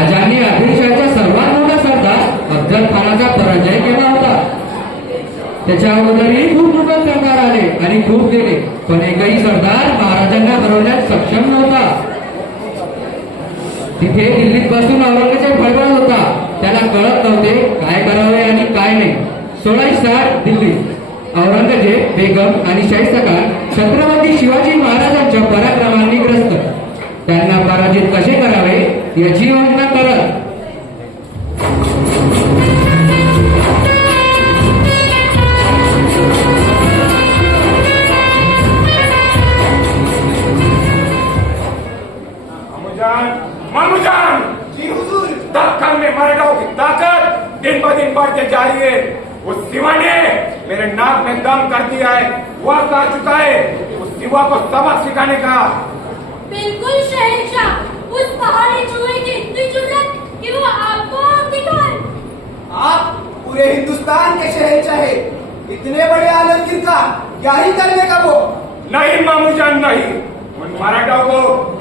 राजांनी आदिलशाहचा सर्वात मोठा सरदार अफजल खानाचा पराजय केला होता. त्याच्या अगोदरही खूप मुघल सरदार आले आणि खूप गेले, पण एकही सरदार महाराजांना हरवण्यास सक्षम नव्हता. तिथे दिल्लीत बसून औरंगजेब फळफळत होता. त्याला कळत नव्हते काय करावे आणि काय नाही. 1660 दिल्लीत औरंगजेब, बेगम आणि शाहिस्तेखान छत्रपती शिवाजी महाराजांच्या पराक्रमांनी ग्रस्त. त्यांना पराजित कसे करावे याची योजना करत मामूजान जी हुजूर, दक्कन में मराठाओं की ताकत दिन ब दिन बढ़ते जा रही है. उस सिवा ने मेरे नाक में दम कर दिया है. वक्त आ चुका है उस सिवा को सबक सिखाने का. बिल्कुल शहंशाह, उस पहाड़ी चूहे की इतनी जुर्रत कि वो आपको दिखाए. आप पूरे हिंदुस्तान के शहंशाह है, इतने बड़े आलमगीर का क्या ही करने का वो. नहीं मामूजान नहीं, उन मराठाओं को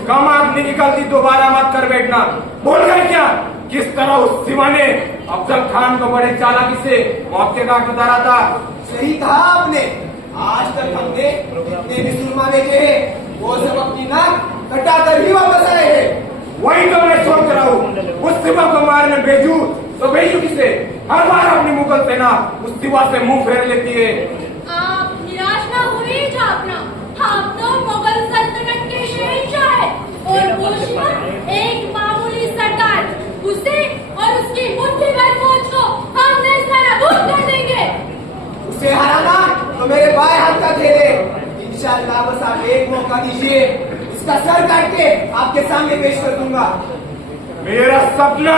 कम आदमी निकलती दोबारा मत कर बैठना. बोल गए क्या किस तरह उस सिवा ने अफजल खान को बड़े चालाकी से मौत के घाट उतारा था. सही कहा आपने. आज तक हमने जितने भी सुरमा देखे हैं वो सब अपनी नाक कटाकर ही वापस आए हैं. वही तो मैं सोच रहा हूँ. उस सिवा को मारने भेजू तो भेजू किसे. हर बार अपनी मुगल सेना उस सिवा से मुंह फेर लेती है. आप निराश न हुए जापना. हम तो मुगल सल्तनत के शहंशाह है और वो शिवा एक मामूली सरदार. उसे और उसकी मुट्ठी भर फौज को हम नेस्तनाबूद कर देंगे. उसे हराना तो मेरे बाएं हाथ का खेल है. इंशाअल्लाह बस आप एक मौका दीजिए, उसका सर काट के आपके सामने पेश कर दूंगा. मेरा सपना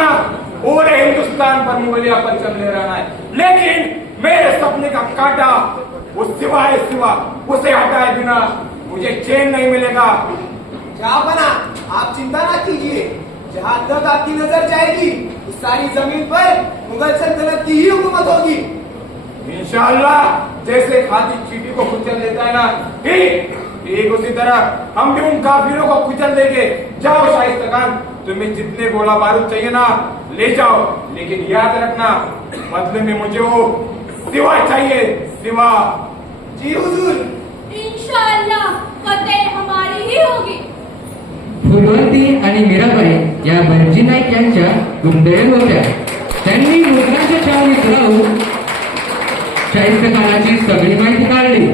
पूरे हिंदुस्तान पर मुगलिया परचम लहराना है, लेकिन मेरे सपने का कांटा उस सिवाय सिवा उसे हटाए बिना मुझे चैन नहीं मिलेगा. जहापना आप चिंता ना कीजिए. जहाँ तक आपकी नजर जाएगी उस सारी जमीन पर मुगल सल्तनत की ही हुकूमत होगी. इंशाअल्लाह जैसे हाथी चींटी को कुचल देता है ना, ठीक उसी तरह हम भी उन काफिरों को कुचल देंगे. जाओ शाहिस्तेखान, तुम्हें जितने गोला बारूद चाहिए ना ले जाओ, लेकिन याद रखना बदले में मुझे वो सिवा चाहिए. सिवा. जी हुजूर. इंशाअल्लाह फतेह हमारी ही होगी. फुलवंती आणि मीराबाई या बहिर्जी नाईक यांच्या गुंडेल होत्या. त्यांनी मुघलांच्या छावणीत राहून शाहिस्तेखानाची सगळी माहिती काढली.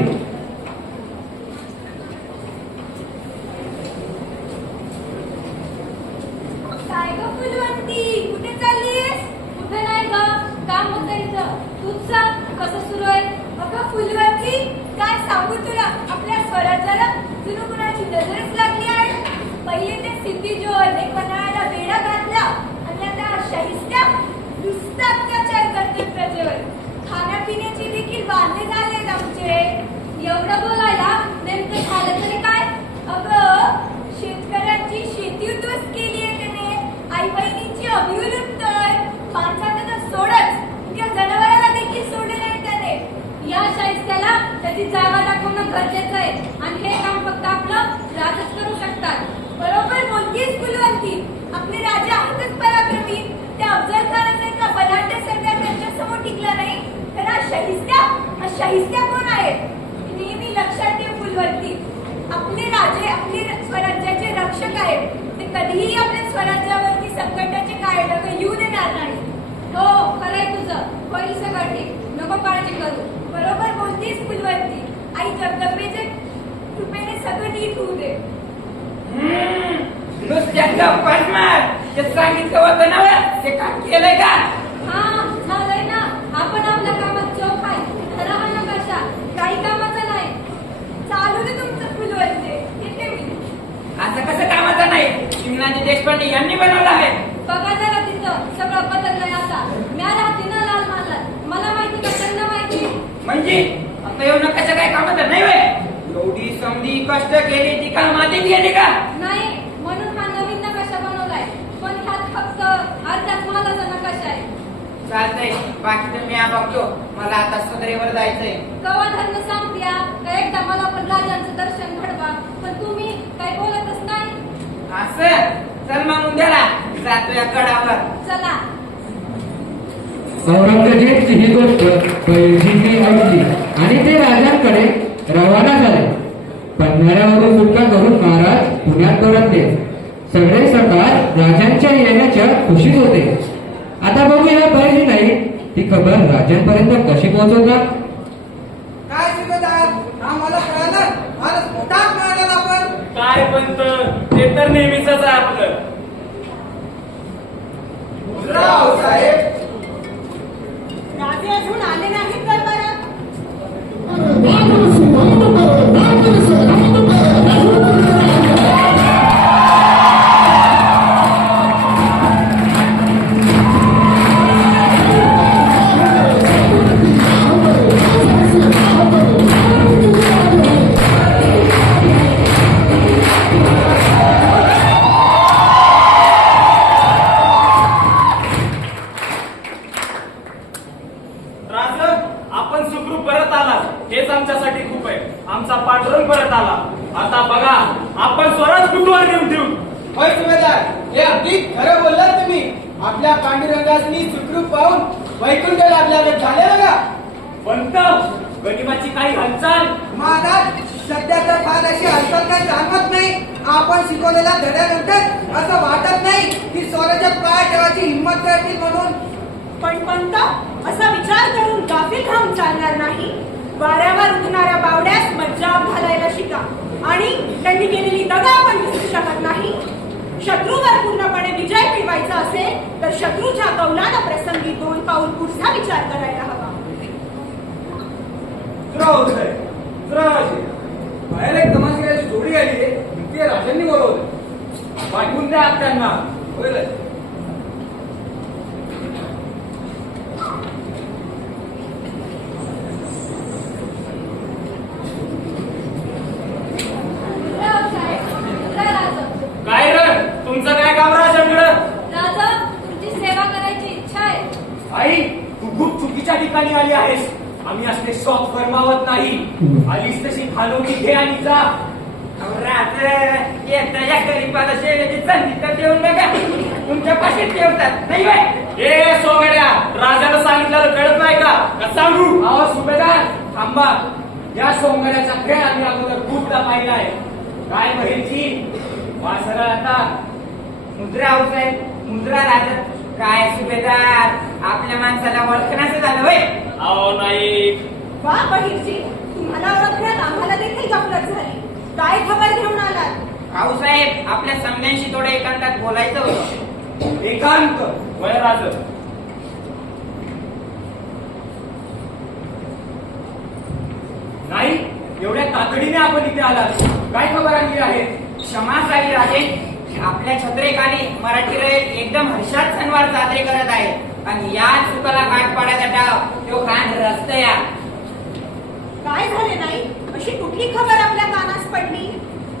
काय ग फुलवंती, कुठे चाललीस? कुठे नाही ग, काम होतं इथं. तूच सांग कसं सुरू आहे. अगं फुलवंती, काय सांगू तुला, आपल्या स्वराज्याला जुनू कुणाची नजरच लागली आहे. पहिले ते सिद्धी जो अनेक पन्हाळ्याला वेढा घातला आणि आता शाहिस्त्या नुसता अत्याचार करते प्रजेवर. खाण्यापिण्याचे देखील बांधे झालेत आमचे. एवढं बोलायला नेमकं झालं तरी काय. अगं शेतकऱ्यांची शेती उद्ध्वस्त केली आहे त्याने. आई बहिणींची अभिव लुटतोय. माणसाला तर सोडच, त्या जनावराला देखील सोडलं आहे त्याने. या शाहिस्त्याला त्याची जागा दाखवणं गरजेचं आहे आणि हे काम फक्त आपलं राजच करू शकतात. बरोबर बोलतीस फुलवंती. आपले राजे आहेतच पराक्रमी. त्या अफजल खानासारखा बलाढ्य सरदार त्यांच्या समोर टिकला नाही तर हा शाहिस्त्या कोण आहे नेहमी लक्षात ठेव फुलवंती. आपले राजे आपले स्वराज्याचे रक्षक आहेत. ते कधीही आपल्या स्वराज्यावरती संकटाचे काळढग येऊ देणार नाही. हो खरंय तुझं, होईल सगळं ठीक, नको काळजी करू. बरोबर बोलतीस फुलवंती. आई जगदंबेच्या कृपेने सगळं नीट होऊ दे. नुसत्या पाठमार ते सांगितलं होतं ना ते काम केलंय का. हा झालंय ना. आपण आपल्या कामात चोख आहे. खरा हा नकाशा काही कामाचा नाही. चालू दे तुमचं फुलवंती. येते मी. असं कसं कामाचं नाही. शिवनाजी देशपांडे यांनी बनवलं आहे. बघा जरा तिथं सगळं बदललंय आता. म्या राहते ना लाल महालात. मला माहिती का त्यांना माहिती. म्हणजे आता येऊ नकाशा काय कामाचं नाही व्हय. एवढी समधी कष्ट केली ती का मातीत गेली का. नाही म्हणून हा नवीन नकाशा बनवलाय. पण ह्यात फक्त अर्ध्याच महालाचा नकाशा आहे. चालतंय, बाकी तर मी बघतो. मला आता सदरेवर जायचंय. कवा धरण सांगत्या का एकदा मला पण राजांचं दर्शन घडवा. पण तुम्ही काही बोलतच नाही. असं चल मग उद्याला जातोय गडावर. चला. औरंगजेबची ही गोष्ट बैजींनी ऐकली आणि ते राजांकडे रवाना झाले. पन्हाळ्यावरून सुटका करून महाराज पुण्यात परतले. सगळे सरकार राजांच्या येण्याच्या खुशीत होते. आता बघूया बैजी नाही ती खबर राजांपर्यंत कशी पोहोचवतात. काय सुभेदार, आम्हाला कळालं, फारच मोठा मिळाला आपण. काय पंत, ते तर नेहमीच आहे आपलं. राव साहेब, राजे अजून आले नाहीत दरबारात. राज, आपण सुखरूप परत आला हेच आमच्यासाठी खूप आहे. आमचा पांडुरंग परत आला. आता बघा आपण स्वराज कुटुंबावर नेऊन ठेवू. होय सुभेदार, हे अगदी खरं बोललात तुम्ही. आपल्या पांडुरंगासनी सुखरूप पाहून वैकुंठ लाभल्यागत झाले बघा. पंत, गनिमाची काही हालचाल. महाराज, सध्या तर फार अशी हालचाल काही जाणवत नाही. आपण शिकवलेल्या धड्यानंतर असं वाटत नाही की स्वराज्यात पाय ठेवायची हिंमत करतील म्हणून. पण पंत, असा विचार करून गाफील राहून चालणार नाही. वाऱ्यावर उठणाऱ्या बावड्यास मज्जाव घालायला शिका आणि त्यांनी केलेली दगा आपण विसरू शकत नाही. शत्रूवर पूर्णपणे विजय मिळवायचा असेल तर शत्रूच्या कौलाला प्रसंगी 2 पाऊल पुढचा विचार करायला हवा. बाहेर एक तमाशा जोडी आली आहे, ते राजांनी बोलवलं. पाठवून द्या त्यांना. होय रे. काय रे, तुमचं काय काम राजांकडं? राजा, तुमची सेवा करायची इच्छा आहे. आई, तू खूप चुकीच्या ठिकाणी आली आहेस. आम्ही असले शौक फरमावत नाही. आलीस तशी खालवणी घे आणि जा. राज, एकट्याच्या गरीबाला शेवेची संधी तर देऊन नका. तुमच्या पाशीच ठेवतात नाही बाय. ए सोगड्या, राजानं सांगितलं कळत नाही का? का सांगू? आवाज सुभेदार, थांबा. या सोंगऱ्याचा खेळ आम्ही अगोदर खूपदा पाहिलाय. काय बहिरची वासरा आता मुद्रा साहेब, मुद्रा राज. काय सुभेदार, आपल्या माणसाला ओळखण्याचं झालं होय. अहो नाही. वा बहिरजी, तुम्हाला ओळखण्यात आम्हाला देखील गफलत झाली. काय खबर घेऊन आलात? रावसाहेब, आपल्या समध्यांशी थोडं एकांतात बोलायचं होतं. एकांत. वय राज. नाही, एवढ्या तातडीने आपण इथे आलात. काय खबर आणली आहे? क्षमा झाली राजे. आपल्या छत्रेखाली मराठी रयत एकदम हर्षात सणवार साजरे करत आहे आणि या चुकाला गाठ पाडायचा डाव तो खान रस्त्या. काय झाले नाही? अशी कुठली खबर आपल्या कानास पडली?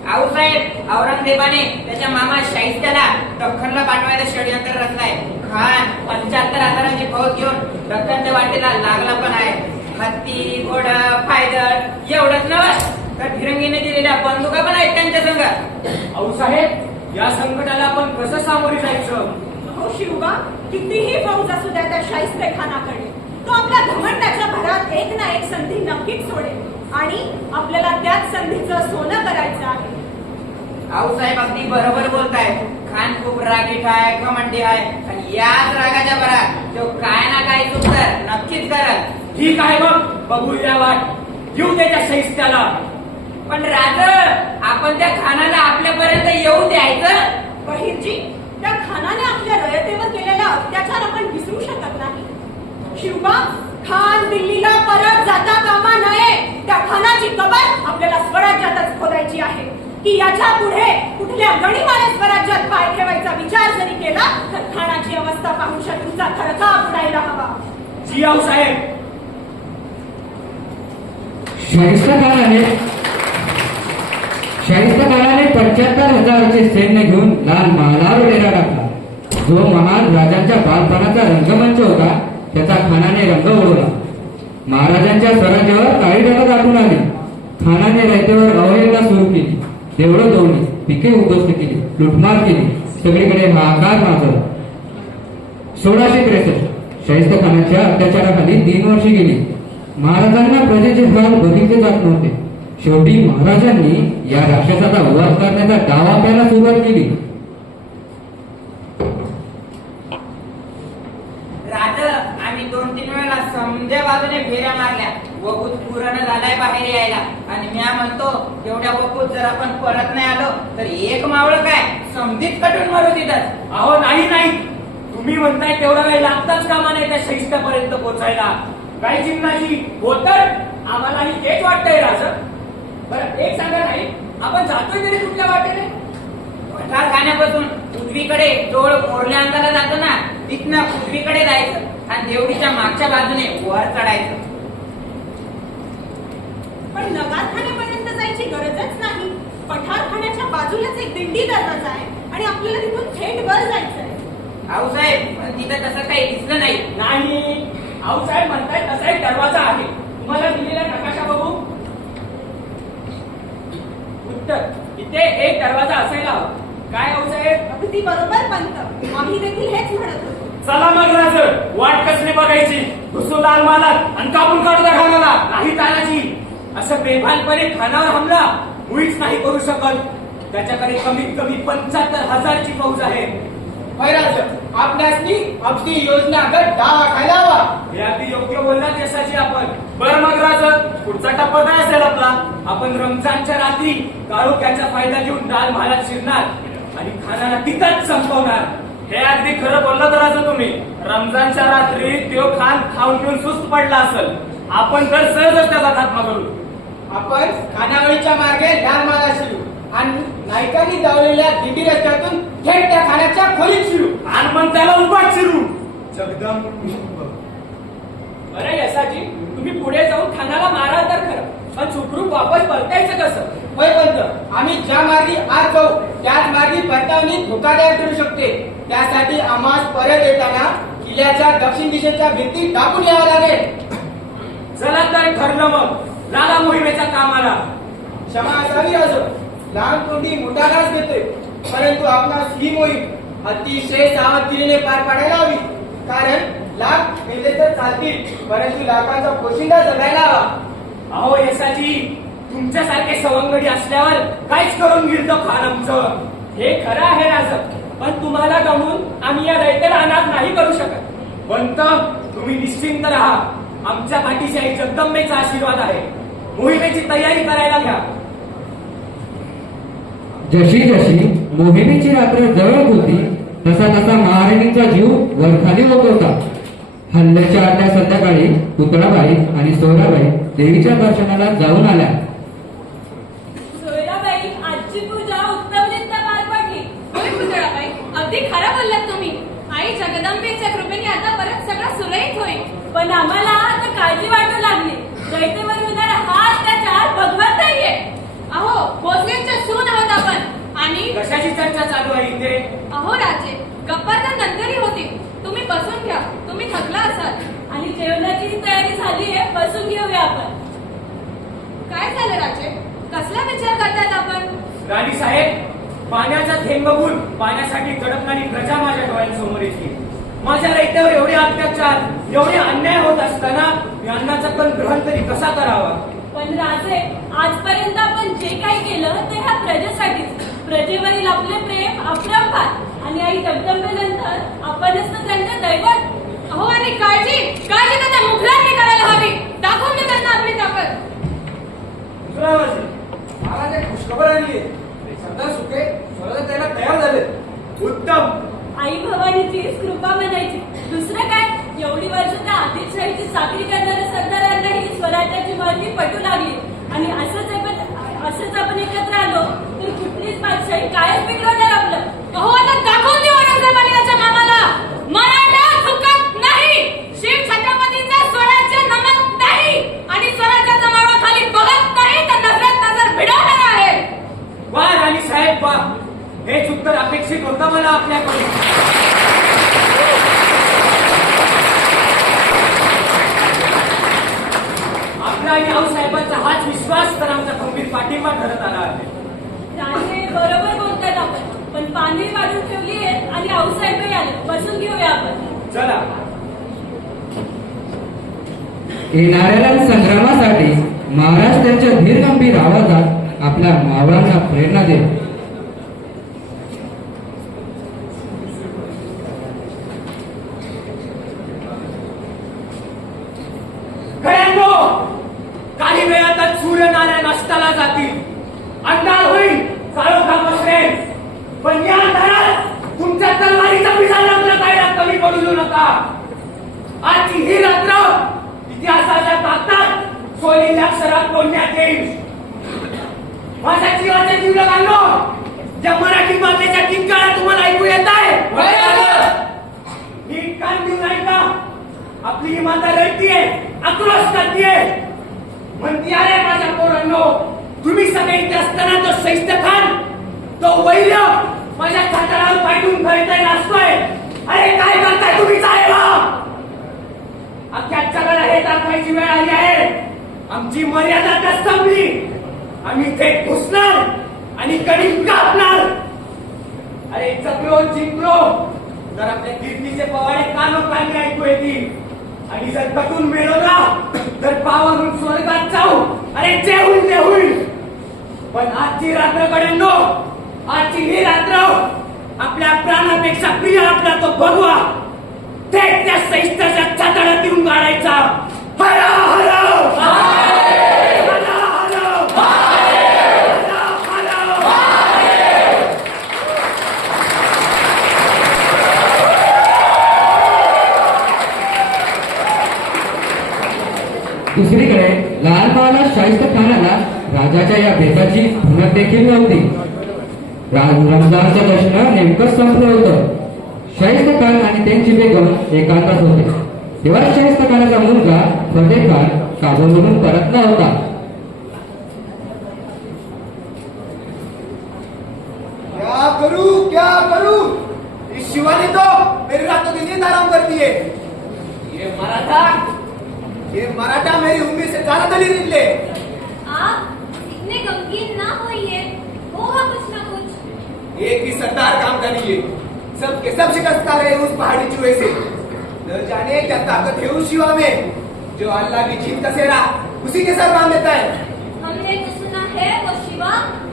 आऊसाहेब, औरंगजेबाने त्याच्या मामा शाहिस्त्याला दख्खनला पाठवायला षडयंत्र रचलाय. खान 75,000ची फौज घेऊन दख्खनच्या वाटेला लागला पण आहे. हत्ती, घोडं, पायदळ एवढंच नव्हे तर फिरंगीने दिलेल्या बंदुका पण आहेत त्यांच्या संघ. आऊसाहेब, या संकटाला आपण कसं सामोरे जायचं? हो शिवबा, कितीही फौज असू द्या त्या शाहिस्ते खानाकडे, तो आपल्या घमंडाच्या भरात एक ना एक संधी नक्कीच सोडेल आणि आपल्याला त्याच संधीचं सोनं करायचं आहे. आऊसाहेब अगदी बरोबर बोलताय. खान खूप रागीट आहे, घमंडी आहे आणि याच रागाच्या भरात तो काय ना काय चूक तर नक्कीच करल. ठीक आहे, मग बघूया वाट. घेऊ त्याच्या शाहिस्त्याला. पण राज, आपण त्या खानाला आपल्यापर्यंत येऊ द्यायचं? बहिरजी, त्या खानाने आपल्या रयतेवर केलेला अत्याचार आपण विसरू शकत नाही. शिवबा, खान दिल्लीला परत जाता कामा नये. त्या खानाची कबर आपल्याला स्वराज्यातच खोदायची आहे की याच्या पुढे कुठल्या गणिमाने स्वराज्यात पाय ठेवायचा विचार जरी केला तर खानाची अवस्था पाहून शत्रूचा थरकाप उडायला हवा. जी आऊसाहेब. शाहिस्ता खानाने 75,000चे सैन्य घेऊन लाल महालावर डेरा टाकला. जो महान राजांच्या बालपणाचा रंगमंच होता त्याचा खानाने रंग उडवला. महाराजांच्या स्वराज्यावर काळी ढग दाटून आली. खानाने रयतेवर अवहेलना सुरू केली. देवळं तोडली, पिके उद्ध्वस्त केली, लुटमार केली. सगळीकडे हाहाकार माजला. 1663 शाहिस्ता खानाच्या अत्याचाराखाली 3 वर्षे गेली. महाराजांना प्रजेचे हाल बघितले जात नव्हते. शेवटी महाराजांनी या राक्षसाचा वध करण्याचा डाव आखायला सुरुवात केली. राज आम्ही 2-3 वेळा समध्या बाजूने फेऱ्या मारल्या. वकूत पूर्ण झालाय बाहेर यायला आणि मी म्हणतो तेवढ्या वकूत जर आपण परत नाही आलो तर एक मावळं काय समधीत कटून मारू तिथं. अहो नाही तुम्ही म्हणताय तेवढा वेळ लागताच कामा नाही त्या शैस्तापर्यंत पोहोचायला. काय चिन्हाची होतर आम्हालाही तेच वाटतंय राज. बरं एक सांगा नाही आपण जातोय तरी कुठल्या वाटेने? पठार खाण्यापासून उजवीकडे जवळ मोरल्या अंगाला जातो ना तिथनं उजवीकडे जायचं आणि देवडीच्या मागच्या बाजूने वर चढायचं. पण नगारखान्यापर्यंत जायची गरजच नाही. पठारखान्याच्या बाजूलाच एक दिंडी दरवाजा आहे आणि आपल्याला तिथून थेट वर जायचंय. आऊसाहेब पण तिथं तसं काही दिसलं नाही. नाही आऊसाहेब म्हणताय तसा एक दरवाजा आहे. तुम्हाला दिलेला नकाशा बघू. उत्तर इथे एक दरवाजा असायला हवा. काय आऊसाहेब? अगदी बरोबर पंत. आम्ही देखील हेच म्हणत होतो. चला मग राज वाट कसली बघायची. घुसू लाल मालात आणि कापून काढू त्या खानाला. नाही तानाजी असं बेभानपणे खानावर हमला मुळीच नाही करू शकत. त्याच्याकडे कमीत कमी 75,000ची फौज आहे. आपल्यासनी अगदी योजनागत डाव आखायला हवा. हे अगदी योग्य बोललात यशाची आपण. बरं मग राज पुढचा टप्पा काय असेल आपला? आपण रमजानच्या रात्री काळोख्याचा फायदा घेऊन लाल महालात शिरणार आणि खानाला तिथंच संपवणार. हे अगदी खरं बोललात राज तुम्ही. रमजानच्या रात्री तो खान खाऊन पिऊन सुस्त पडला असेल. आपण तर सहजच त्याचा खात्मा करू. आपण खानावळीच्या मार्गे लाल महालात शिरू आणि नायकांनी दावलेल्या दिंडी रस्त्यातून थेट त्या खाण्याच्या खोलीत शिरू आणि मग त्याला उभाच शिरू. जगदम बरं यशाची तुम्ही पुढे जाऊन खानाला माराल तर खरं पण सुखरूप वापस परतायचं कसं? होय पंत. आम्ही ज्या मार्गी आज जाऊ त्याच मार्गी परतावणी धोकादायक ठरू शकते. त्यासाठी आम्हाला परत येताना किल्ल्याच्या दक्षिण दिशेच्या भिंती टाकून यावं लागेल. चला तर ठरलं मग. लाला मोहिमेच्या कामाला. क्षमा असावी असो. लहान तोंडी मोठा घास घेतोय परंतु आपणास ही मोहीम अतिशय सावधगिरीने पार पाडायला हवी. कारण लाख मेले तर चालतील परंतु लाखांचा पोशिंदा जगायला हवा. अहो यशाजी तुमच्यासारखे सवंगडी असल्यावर काहीच करून घेईल तो खान आमचं. हे खरं आहे राज पण तुम्हाला गमून आम्ही या दैत्याला अनाथ नाही करू शकत. पंत तुम्ही निश्चिंत राहा. आमच्या पाठीशी आई जगदंबेचा आशीर्वाद आहे. मोहिमेची तयारी करायला घ्या. जशी जशी मोहिमेची रात्र जवळ होती तसा तसा महाराणींचा जीव वरखाली होत होता. हल्ल्याच्या आदल्या संध्याकाळी पुतळाबाई आणि सोयराबाई देवीच्या दर्शनाला जाऊन आल्या. सोयराबाई आजची पूजा उत्तमरित्या पार पडली. होय पुतळाबाई अगदी खरं बोललात तुम्ही. आई जगदंबेच्या कृपेने आता परत सगळं सुरळीत होईल. पण आम्हाला आता काळजी वाटू लागली. दैत्यवर होणारा हा अत्याचार भगवंत नाहीये. अहो भोसलेंच्या सून आहोत आपण आणि कशाची चर्चा चालू आहे इथे? अहो राजे गप्पा तर नंतरही होती. तुम्ही बसून घ्या. तुम्ही थकला असाल आणि जेवणाची तयारी झाली आहे. बसून घेऊया आपण. काय झालं राजे? कसला विचार करतायत आपण? राणी साहेब पाण्याचा थेंब बघून पाण्यासाठी तडपणारी प्रजा माझ्या डोळ्यांसमोर येते. माझ्या दैत्यावर एवढे अत्याचार एवढे अन्याय होत असताना मी अन्नाचा पण ग्रहण तरी कसा करावा? पण राजे आजपर्यंत आपण जे काही केलं ते ह्या प्रजेसाठीच. प्रजेवरील आपले प्रेम अपरंपार आणि आई जगदंबेनंतर आपणच तर त्यांचे दैवत. अहो आणि काळजी काळजी तर त्या मुघलांनी करायला हवी. दाखवून दे त्यांना आपली ताकद. महाराज एक खुशखबर आणली. सरदार सुके स्वतः त्याला तयार झाले. उत्तम. आई भवानीचीच कृपा म्हणायची. दुसरं काय? एवढी वर्ष त्या आदिलशाहीची चाकरी करणाऱ्या सरदारांनाही स्वराज्याची महती पटू लागली आणि असंच आपण एकत्र आलो तर कुठलीच बादशाही कायच बिघडवणार आपलं. अहो आता दाखवून देऊ औरंगजेबाने याच्या नामाला. मराठा चुकत नाही. शिव छत्रपतींचा स्वराज्य नमत नाही आणि स्वराज्याचा माळवा खाली बघत नाही तर नजरेत नजर भिडवणार आहे. वा राणी साहेब वा. हेच उत्तर अपेक्षित होतं मला आपल्याकडे. आपला आणि आऊसाहेबांचा हाच विश्वास तर आमचा खंबीर पाठिंबा ठरत आला आहे. राजे बरोबर बोलतायत आपण. पण पाणी वाढून ठेवली चला. येणाऱ्या संग्रामासाठी महाराज त्यांच्या धीरगंभीर आवाजात आपल्या मावळ्यांना प्रेरणा देत. खऱ्यांनो, काही वेळातच सूर्यनारायण अष्टाला जातील. अंधार होईल, काळोखा बसवेल. पण या अंधारात तुमच्या तलवारीचा पिसा लागला कमी पडू देऊ नका. आजची ही रात्र इतिहासाच्या ताकद सोनेच्या अक्षरात कोंडण्यात येईल. माझ्या जीवाचे जीवलगांनो, ज्या मराठी मातेच्या किंकाळा तुम्हाला ऐकू येत आहे, नीट कान देऊन ऐका. आपली ही माता रडतीये, आक्रोश करतीये, म्हणती अरे माझ्या पोरांनो, तुम्ही सगळे इथे असताना तो शैस्त खान, तो वैर्य माझ्या खातारावर पाठवून खळताय नाचतोय. अरे काय करताय तुम्ही साहेब? अख्ख्या जगाला हे दाखवायची वेळ आली आहे. आमची मर्यादा आता संपली. आम्ही थेट घुसणार आणि कणिक कापणार. अरे जगलो जिंकलो तर आपल्या कीर्तीचे पवाडे कानोकानी ऐकू येतील. आणि जर कटून मिळवला तर पावावरून स्वर्गात जाऊ. अरे जे होईल ते होईल. पण आजची रात्र कडेंनो, आजची ही रात्र आपल्या प्राणापेक्षा प्रिय आपला तो भगवा थेट त्या सैस्ताच्या छाताडात येऊन गाडायचा. हर हर दुसरीकडे लाल बहादूर शाहिस्त खानाला राजाच्या या भेटाची भूमत देखील नव्हती. रमजानचं जश्न नेमकंच संपलं होतं. शाहिस्त खान आणि त्यांची बेगम एकांतात होते. तेव्हा शाहिस्त खानाचा मुलगा फतेह खान काबूलवरून परतला होता. क्या करूं? इस शिवानी तो मेरी रातों की नींद आराम करती है. ये मराठा मेरी उम्मीद से ज्यादा दलील निकले. आप इतने गमगीन ना होइए, होगा कुछ ना कुछ. एक भी सरदार काम का नहीं है. सबके सब शिकस्त रहे उस पहाड़ी चूहे से. न जाने क्या ताकत है उस शिवा में, जो अल्लाह की जीत का सेहरा उसी के सर बांध देता है. हमने तो सुना है वो शिवा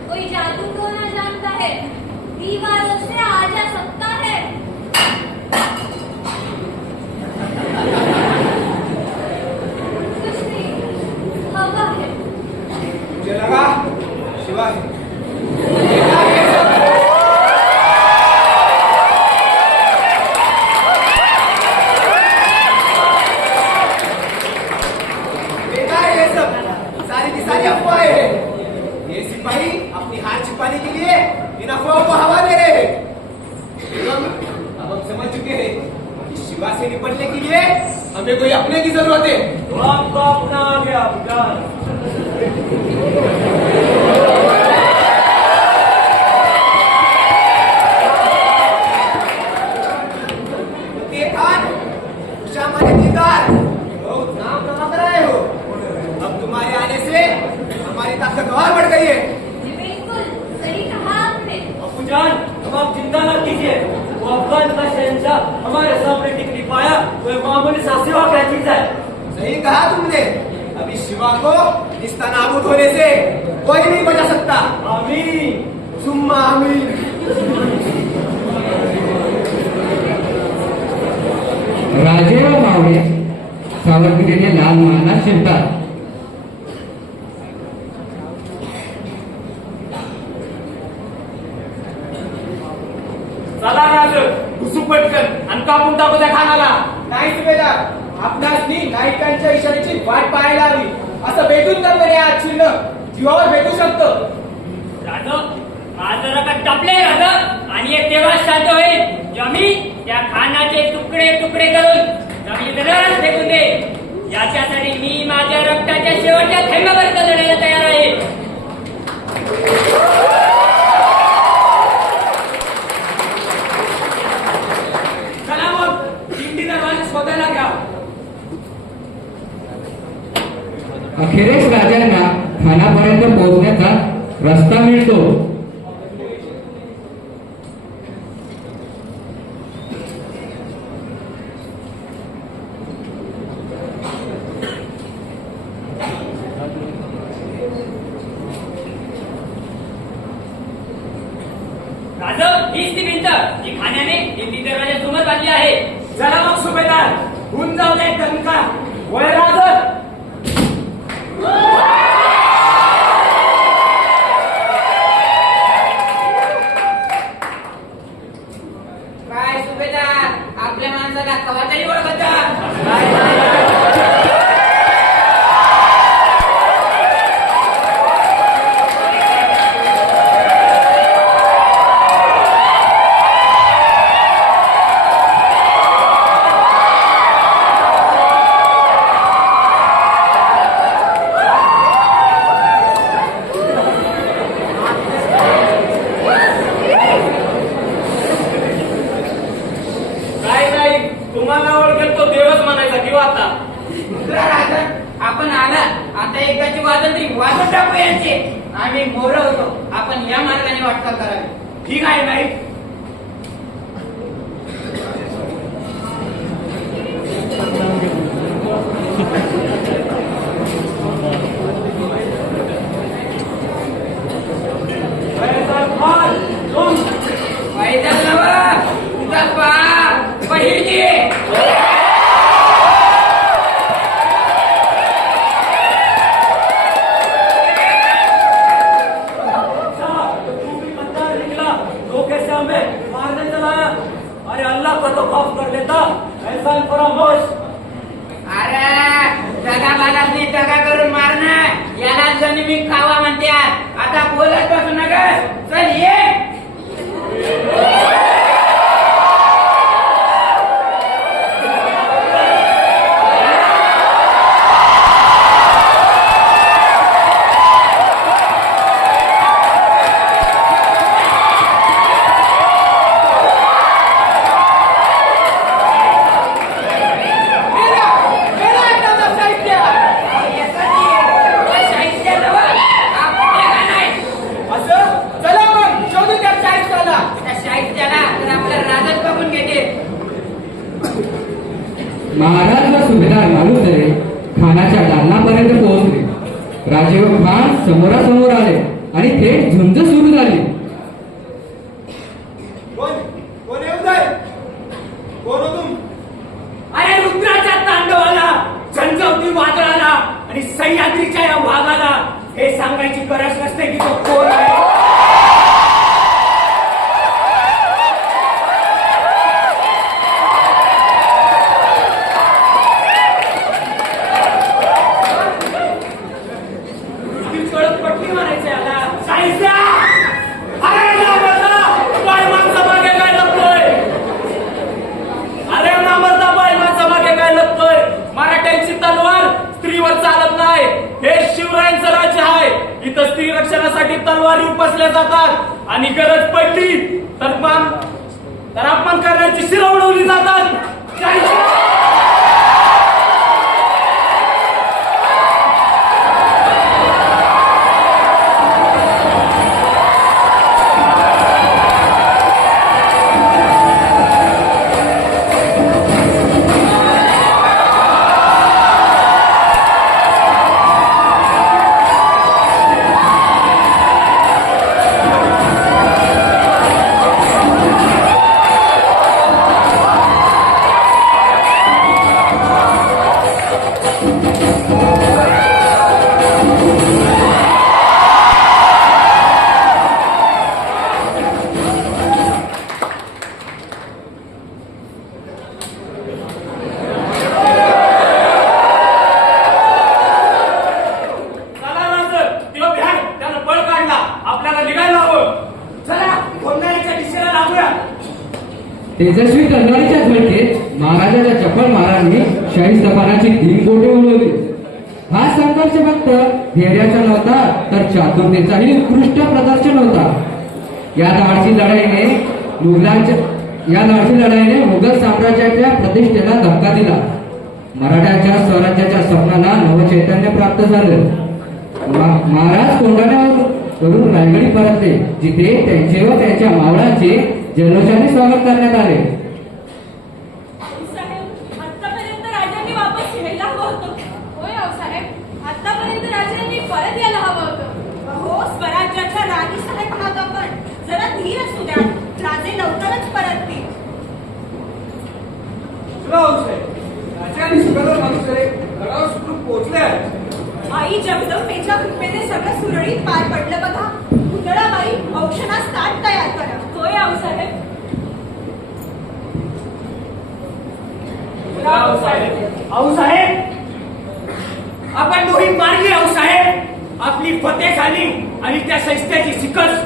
कोई जादू टोना जानता है, दीवारों से आ जा सकता है. कुछ नहीं, हवा है. मुझे लगा शिवा है. बेकार ये सब, सारी की सारी अफवाहें हैं. ये सिपाही अपनी हार छिपाने के लिए इन अफवाहों को हवा दे रहे हैं. अब हम समझ चुके हैं कि शिवा से निपटने के लिए हमें कोई अपने की जरूरत है. तो आपका अपना आ गया विचार. खान, शामाने दीदार, बहुत नाम कमा कर आए हो. अब तुम्हारे आने से हमारी ताकत और बढ़ गई है. जी बिल्कुल सही कहा आपने. अबूजान, अब आप चिंता न कीजिए. वो अफगान का शहंशाह हमारे सामने टिक नहीं पाया तो ये मामूली सा सेवा क्या चीज है. सही कहा तुमने. अभी शिवा को इस नाबूद होने से कोई नहीं बचा सकता. आमीन. सुम्मा आमीन. राजे व मावळे सावधगिरीने लाल महालात शिरतात. चला राज, घुसू पटकन आणि कापून टाकू त्या खानाला. नाही सुभेदार, आपणासनी नायकांच्या इशाऱ्याची वाट पाहायला हवी. असं भेटून तर बरे आज चिन्ह जीवावर भेटू शकतं. राजा आज जरा का टपले राजा आणि एक तेव्हा शांत होईल जेव्हा मी त्या खानाचे तुकडे तुकडे करून जमिनीवरच फेकून दे. याच्यासाठी मी माझ्या रक्ताच्या शेवटच्या थेंबापर्यंत लढायला तयार आहे. चला मग दिंडी दरवाजे शोधायला घ्या. अखेरीस राजांना खानापर्यंत पोहोचण्याचा रस्ता मिळतो. की खाण्याने हिंदी दरवाजा जुमत बांधली आहे. चला मग सुभेदार, होऊन जाऊ दे दणका. वय राज. काय सुभेदार, आपल्या माणसाला कवा तरी ओळखता. काय नाही, तुम्हाला ओळखेल तो देवच म्हणायचा किंवा आता. राजन, आपण आला आता एकाची वाजंत्री वाजून टाकू यांचे. आम्ही मोर होतो, आपण या मार्गाने वाटचाल करावी. ठीक आहे नाही. वैद्य तुझा बाप बहिणी. अरे अल्लाह को तो खौफ कर लेता, ऐसा फरामोश. अरे दगा बालासनी दगा करून मारणं याला जनिमी खावा म्हणतात. आता बोलत बसू नका, चल ये. महाराज व सुभेदार मालुसरे खानाच्या दालनापर्यंत पोहोचले. राजे व खान समोरासमोर आले आणि थेट झुंज सुरू झाली. कोण येऊ जाय? कोण हो तुम? अरे रुद्राच्या तांडवाला, झंझावती वादळाला आणि सह्याद्रीच्या या वाघाला हे सांगायची गरज नसते की तो कोण आहे. पट्टी म्हणायचे याला. सायन्सला अरे बाय माणसा मागे काय लपतोय. अरे ना मरता बाय माणसा मागे काय लपतोय. मराठ्यांची तलवार स्त्रीवर चालत नाही. हे शिवरायांचं राज्य आहे. इथं स्त्री रक्षणासाठी तलवारी उपसल्या जातात आणि गरज पडली तर अपमान करण्याची शिरं उडवली जातात. तेजस्वी तलवारीच्या झळकेत महाराजाच्या चपळ मारांनी शाही सफाराची दिनगोटे उडवली. हा संघर्ष फक्त धैर्याचा नव्हता तर चातुर्याचाही उत्कृष्ट प्रदर्शन होता. या धाडसी लढाईने मुघल साम्राज्याच्या प्रतिष्ठेला धक्का दिला. मराठ्याच्या स्वराज्याच्या स्वप्नाला नवचैतन्य प्राप्त झालं. महाराज कोंढाण्यावरून रायगडी परतले, जिथे त्यांचे व त्यांच्या मावळांचे जल्लोषाने स्वागत करण्यात आले. साहेब, आतापर्यंत राजांनी वापस यायला हवं होतं. होय साहेब, आतापर्यंत राजांनी परत यायला हवं होतं. हो, स्वराज्याच्या राणी साहेब आहात आपण. जरा धीर असू द्या. राजे लवकरच परततील. राजे आणि सुभेदार मालुसरे गडावर सुखरूप पोहोचले आहेत. आई जगदंबेच्या कृपेने सगळं सुरळीत पार पडलं बघा. पुतळाबाई औक्षणास ताट तयार करा. होय आऊसाहेब. आऊसाहेब, आपण मोहीम मारली. आऊसाहेब, आपली फतेह झाली आणि त्या संस्थेची शिकस.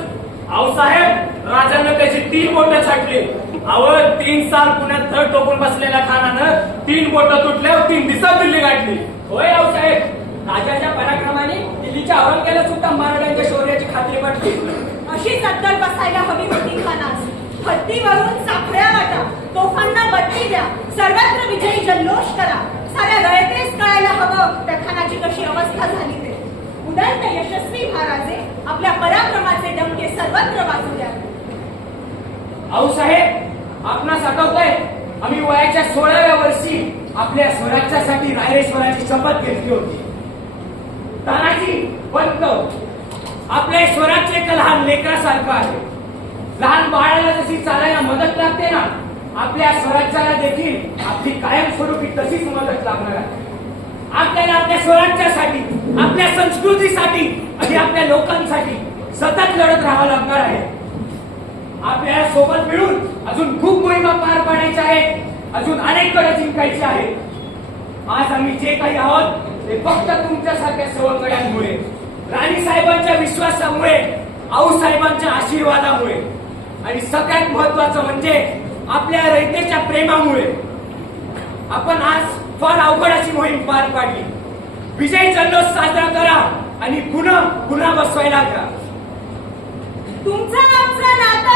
आऊसाहेब, राजानं त्याची 3 बोटं छाटली. अव 3 साल पुण्यात थर टोकून बसलेल्या खानानं 3 बोटं तुटल्यावर 3 दिवसात दिल्ली गाठली. होय आऊसाहेब, राजाच्या पराक्रमाने दिल्लीच्या औरंगजेबाला सुद्धा महाराजांच्या शौर्याची खात्री पटली. अशी सत्तर बसायला हवी होती खानास. हत्तीवरून साखळ्या वाटा, तोफांना बत्ती द्या, सर्वत्र विजयी जल्लोष करा. साऱ्या रयतेस कळायला हवं त्या खानाची कशी अवस्था झाली ते. उदंड यशस्वी महाराजे आपल्या पराक्रमाचे डंके सर्वत्र वाजू द्या. आऊसाहेब, आपणास आठवतंय आम्ही वयाच्या 16व्या वर्षी आपल्या स्वराज्यासाठी रायरेश्वराची शपथ घेतली होती. तानाजी पंत आपल्या स्वराज्य एका लहान लेकरासारखं आहे. लहान बाळाला जशी चालायला मदत लागते ना, आपल्या स्वराज्याला देखील आपली कायमस्वरूपी तशीच मदत लागणार आहे. आपल्याला आपल्या स्वराज्यासाठी, आपल्या संस्कृतीसाठी आणि आपल्या लोकांसाठी सतत लढत राहावं लागणार आहे. आपल्याला सोबत मिळून अजून खूप मोहिमा पार पाडायच्या आहेत. अजून अनेक गड जिंकायचे आहेत. आज आम्ही जे काही आहोत ते फक्त तुमच्यासारख्या सवंगड्यांमुळे, राणी साहेबांच्या विश्वासामुळे, आऊसाहेबांच्या आशीर्वादामुळे आणि सगळ्यात महत्वाचं म्हणजे आपल्या रयतेच्या प्रेमामुळे आपण आज फार अवघड अशी मोहीम पार पाडली. विजय जल्लोष साजरा करा आणि पुन्हा बसवायला घ्या. तुमचं आमचं नातं